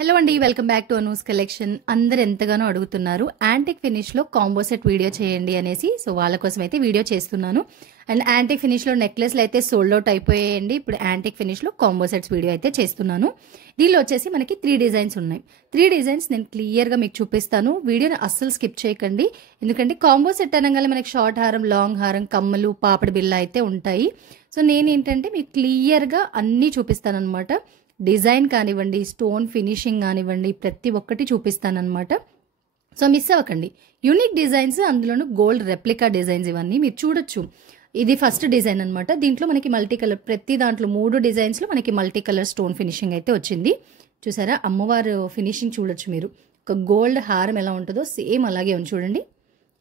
Hello అండి, welcome back to Anu's collection. అందరు ఎంతగానో అడుగుతున్నారు యాంటిక్ ఫినిష్ లో కాంబో సెట్ వీడియో చేయండి అనేసి. సో వాళ్ళ కోసం అయితే వీడియో చేస్తున్నాను. అండ్ యాంటిక్ ఫినిష్ లో నెక్లెస్లు అయితే సోల్డ్ అవుట్ అయిపోయాయండి. ఇప్పుడు యాంటిక్ ఫినిష్ లో కాంబో సెట్స్ వీడియో అయితే చేస్తున్నాను. దీనిలో వచ్చేసి మనకి 3 డిజైన్స్ ఉన్నాయి. 3 డిజైన్స్ నేను క్లియర్ గా మీకు చూపిస్తాను. వీడియోని అస్సలు స్కిప్ చేయకండి. ఎందుకంటే కాంబో సెట్ అనగానే మనకి షార్ట్ హారం, లాంగ్ హారం, కమ్మలు, పాపడి బిల్ల అయితే ఉంటాయి. సో నేనేంటంటే మీకు క్లియర్ గా అన్నీ చూపిస్తాను అనమాట. డిజైన్ కానివ్వండి, స్టోన్ ఫినిషింగ్ కానివ్వండి, ప్రతి ఒక్కటి చూపిస్తానమాట. సో మిస్ అవ్వకండి. యూనిక్ డిజైన్స్, అందులోనూ గోల్డ్ రెప్లికా డిజైన్స్ ఇవన్నీ మీరు చూడొచ్చు. ఇది ఫస్ట్ డిజైన్ అనమాట. దీంట్లో మనకి మల్టీ కలర్, ప్రతి దాంట్లో 3 డిజైన్స్లో మనకి మల్టీ కలర్ స్టోన్ ఫినిషింగ్ అయితే వచ్చింది. చూసారా, అమ్మవారు ఫినిషింగ్ చూడొచ్చు మీరు. ఒక గోల్డ్ హారం ఎలా ఉంటుందో సేమ్ అలాగే ఉంది చూడండి.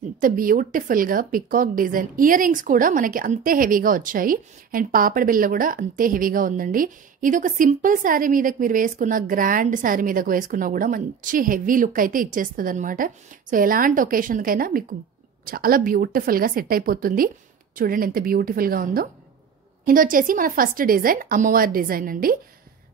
ఎంత బ్యూటిఫుల్గా పికాక్ డిజైన్. ఇయర్ రింగ్స్ కూడా మనకి అంతే హెవీగా వచ్చాయి. అండ్ పాపడి బిల్ల కూడా అంతే హెవీగా ఉందండి. ఇది ఒక సింపుల్ శారీ మీదకి మీరు వేసుకున్న, గ్రాండ్ శారీ మీదకి వేసుకున్నా కూడా మంచి హెవీ లుక్ అయితే ఇచ్చేస్తుంది అనమాట. సో ఎలాంటి ఒకేషన్కైనా మీకు చాలా బ్యూటిఫుల్గా సెట్ అయిపోతుంది. చూడండి ఎంత బ్యూటిఫుల్గా ఉందో. ఇది వచ్చేసి మన ఫస్ట్ డిజైన్, అమ్మవారి డిజైన్ అండి.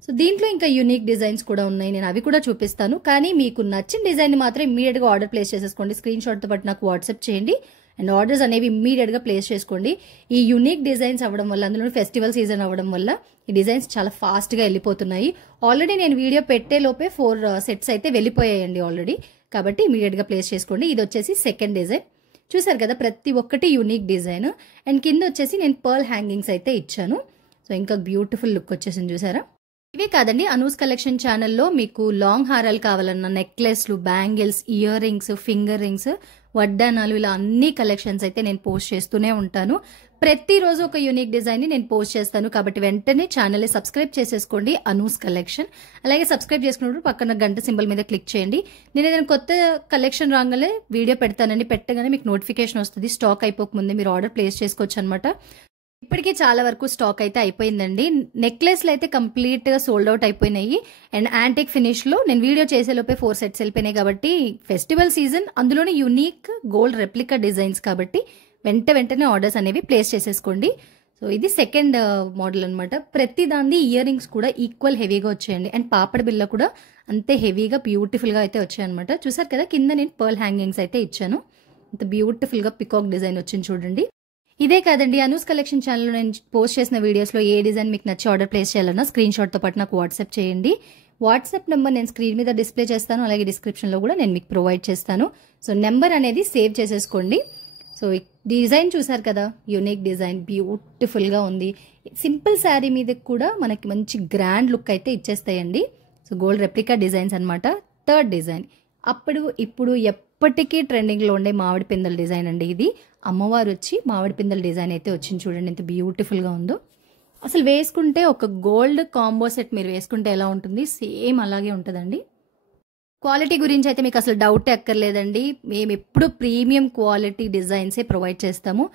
సో దీంట్లో ఇంకా యూనిక్ డిజైన్స్ కూడా ఉన్నాయి, నేను అవి కూడా చూపిస్తాను. కానీ మీకు నచ్చిన డిజైన్ మాత్రం ఇమ్మీడియట్గా ఆర్డర్ ప్లేస్ చేసేసుకోండి. స్క్రీన్ షాట్తో పాటు నాకు వాట్సాప్ చేయండి. అండ్ ఆర్డర్స్ అనేవి ఇమ్మీడియట్గా ప్లేస్ చేసుకోండి. ఈ యూనిక్ డిజైన్స్ అవ్వడం వల్ల, అందులో ఫెస్టివల్ సీజన్ అవ్వడం వల్ల ఈ డిజైన్స్ చాలా ఫాస్ట్గా వెళ్ళిపోతున్నాయి. ఆల్రెడీ నేను వీడియో పెట్టే లోపే 4 సెట్స్ అయితే వెళ్ళిపోయాయండి ఆల్రెడీ. కాబట్టి ఇమ్మీడియట్గా ప్లేస్ చేసుకోండి. ఇది వచ్చేసి సెకండ్ డిజైన్. చూసారు కదా, ప్రతి ఒక్కటి యూనిక్ డిజైన్. అండ్ కింద వచ్చేసి నేను పర్ల్ హ్యాంగింగ్స్ అయితే ఇచ్చాను. సో ఇంకా బ్యూటిఫుల్ లుక్ వచ్చేసింది చూసారా. ఇవే కాదండి, అనూస్ కలెక్షన్ ఛానల్లో మీకు లాంగ్ హారాలు కావాలన్నా, నెక్లెస్లు, bangles, ear rings, finger rings, వడ్డానాలు, ఇలా అన్ని కలెక్షన్స్ అయితే నేను పోస్ట్ చేస్తూనే ఉంటాను. ప్రతిరోజు ఒక యూనిక్ డిజైన్ ని నేను పోస్ట్ చేస్తాను. కాబట్టి వెంటనే ఛానల్ని సబ్స్క్రైబ్ చేసేసుకోండి, అనూస్ కలెక్షన్. అలాగే సబ్స్క్రైబ్ చేసుకున్నప్పుడు పక్కన గంట సింబల్ మీద క్లిక్ చేయండి. నేను ఏదైనా కొత్త కలెక్షన్ రాగానే వీడియో పెడతానండి. పెట్టగానే మీకు నోటిఫికేషన్ వస్తుంది. స్టాక్ అయిపోకముందే మీరు ఆర్డర్ ప్లేస్ చేసుకోవచ్చు అనమాట. ఇప్పటికీ చాలా వరకు స్టాక్ అయితే అయిపోయిందండి. నెక్లెస్లు అయితే కంప్లీట్ గా సోల్డ్ అవుట్ అయిపోయినాయి. అండ్ యాంటిక్ ఫినిష్ లో నేను వీడియో చేసేలోపే 4 సెట్స్ వెళ్ళిపోయినాయి. కాబట్టి ఫెస్టివల్ సీజన్, అందులోనే యూనిక్ గోల్డ్ రెప్లికా డిజైన్స్ కాబట్టి వెంటనే ఆర్డర్స్ అనేవి ప్లేస్ చేసేసుకోండి. సో ఇది సెకండ్ మోడల్ అనమాట. ప్రతి దాన్ని ఇయర్ రింగ్స్ కూడా ఈక్వల్ హెవీగా వచ్చాయండి. అండ్ పాపడి బిల్ల కూడా అంతే హెవీగా బ్యూటిఫుల్ గా అయితే వచ్చాయన్నమాట. చూసారు కదా, కింద నేను పర్ల్ హ్యాంగింగ్స్ అయితే ఇచ్చాను. అంత బ్యూటిఫుల్ గా పికాక్ డిజైన్ వచ్చింది చూడండి. ఇదే కాదండి, అనూస్ కలెక్షన్ ఛానల్లో నేను పోస్ట్ చేసిన వీడియోస్లో ఏ డిజైన్ మీకు నచ్చి ఆర్డర్ ప్లేస్ చేయాలన్నా స్క్రీన్ షాట్తో పాటు నాకు వాట్సాప్ చేయండి. వాట్సాప్ నెంబర్ నేను స్క్రీన్ మీద డిస్ప్లే చేస్తాను. అలాగే డిస్క్రిప్షన్లో కూడా నేను మీకు ప్రొవైడ్ చేస్తాను. సో నెంబర్ అనేది సేవ్ చేసేసుకోండి. సో డిజైన్ చూసారు కదా, యూనిక్ డిజైన్, బ్యూటిఫుల్గా ఉంది. సింపుల్ శారీ మీద కూడా మనకి మంచి గ్రాండ్ లుక్ అయితే ఇచ్చేస్తాయండి. సో గోల్డ్ రెప్లికా డిజైన్స్ అనమాట. థర్డ్ డిజైన్ అప్పుడు ఇప్పుడు ఎప్పటికీ ట్రెండింగ్లో ఉండే మామిడి పిందెల డిజైన్ అండి. ఇది అమ్మవారు వచ్చి మామిడి పిందెల డిజైన్ అయితే వచ్చింది చూడండి, ఎంత బ్యూటిఫుల్గా ఉందో. అసలు వేసుకుంటే ఒక గోల్డ్ కాంబో సెట్ మీరు వేసుకుంటే ఎలా ఉంటుంది, సేమ్ అలాగే ఉంటుందండి. క్వాలిటీ గురించి అయితే మీకు అసలు డౌట్ ఎక్కర్లేదండి. మేము ఎప్పుడు ప్రీమియం క్వాలిటీ డిజైన్సే ప్రొవైడ్ చేస్తాము.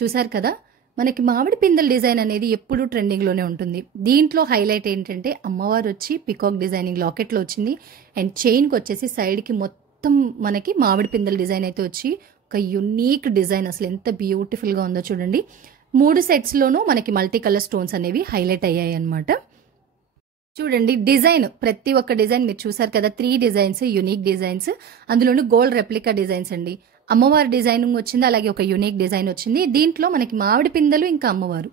చూసారు కదా, మనకి మామిడి పిందెల డిజైన్ అనేది ఎప్పుడు ట్రెండింగ్లోనే ఉంటుంది. దీంట్లో హైలైట్ ఏంటంటే అమ్మవారు వచ్చి పికాక్ డిజైనింగ్ లాకెట్లో వచ్చింది. అండ్ చైన్కి వచ్చేసి సైడ్కి మొత్తం మనకి మామిడి పిందెల డిజైన్ అయితే వచ్చి ఒక యునీక్ డిజైన్. అసలు ఎంత బ్యూటిఫుల్గా ఉందో చూడండి. 3 సెట్స్లోనూ మనకి మల్టీ కలర్ స్టోన్స్ అనేవి హైలైట్ అయ్యాయి అనమాట. చూడండి డిజైన్, ప్రతి ఒక్క డిజైన్ మీరు చూసారు కదా, 3 డిజైన్స్ యూనిక్ డిజైన్స్, అందులోనూ గోల్డ్ రెప్లికా డిజైన్స్ అండి. అమ్మవారి డిజైనింగ్ వచ్చింది, అలాగే ఒక యూనిక్ డిజైన్ వచ్చింది. దీంట్లో మనకి మామిడి పిందెలు ఇంకా అమ్మవారు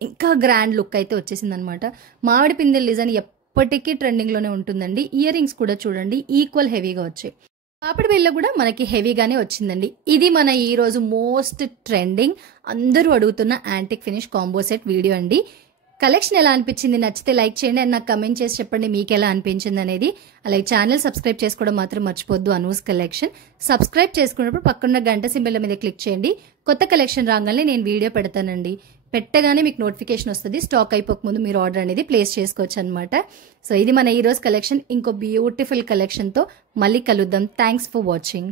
ఇంకా గ్రాండ్ లుక్ అయితే వచ్చేసింది అనమాట. మామిడి పిందెల డిజైన్ ఎప్పటికీ ట్రెండింగ్లోనే ఉంటుందండి. ఇయర్ రింగ్స్ కూడా చూడండి ఈక్వల్ హెవీగా వచ్చాయి. పాపడి బిల్ల కూడా మనకి హెవీగానే వచ్చిందండి. ఇది మన ఈ రోజు మోస్ట్ ట్రెండింగ్, అందరూ అడుగుతున్న antique finish combo set video అండి. కలెక్షన్ ఎలా అనిపించింది, నచ్చితే లైక్ చేయండి. అండ్ నాకు కమెంట్ చేసి చెప్పండి మీకు ఎలా అనిపించింది అనేది. అలాగే ఛానల్ సబ్స్క్రైబ్ చేసుకోవడం మాత్రం మర్చిపోద్దు, అనూస్ కలెక్షన్. సబ్స్క్రైబ్ చేసుకున్నప్పుడు పక్కన గంట సింబల్ మీద క్లిక్ చేయండి. కొత్త కలెక్షన్ రాగానే నేను వీడియో పెడతానండి. పెట్టగానే మీకు నోటిఫికేషన్ వస్తుంది. స్టాక్ అయిపోకముందు మీరు ఆర్డర్ అనేది ప్లేస్ చేసుకోవచ్చు అనమాట. సో ఇది మన ఈ రోజు కలెక్షన్. ఇంకో బ్యూటిఫుల్ కలెక్షన్తో మళ్ళీ కలుద్దాం. Thanks for watching.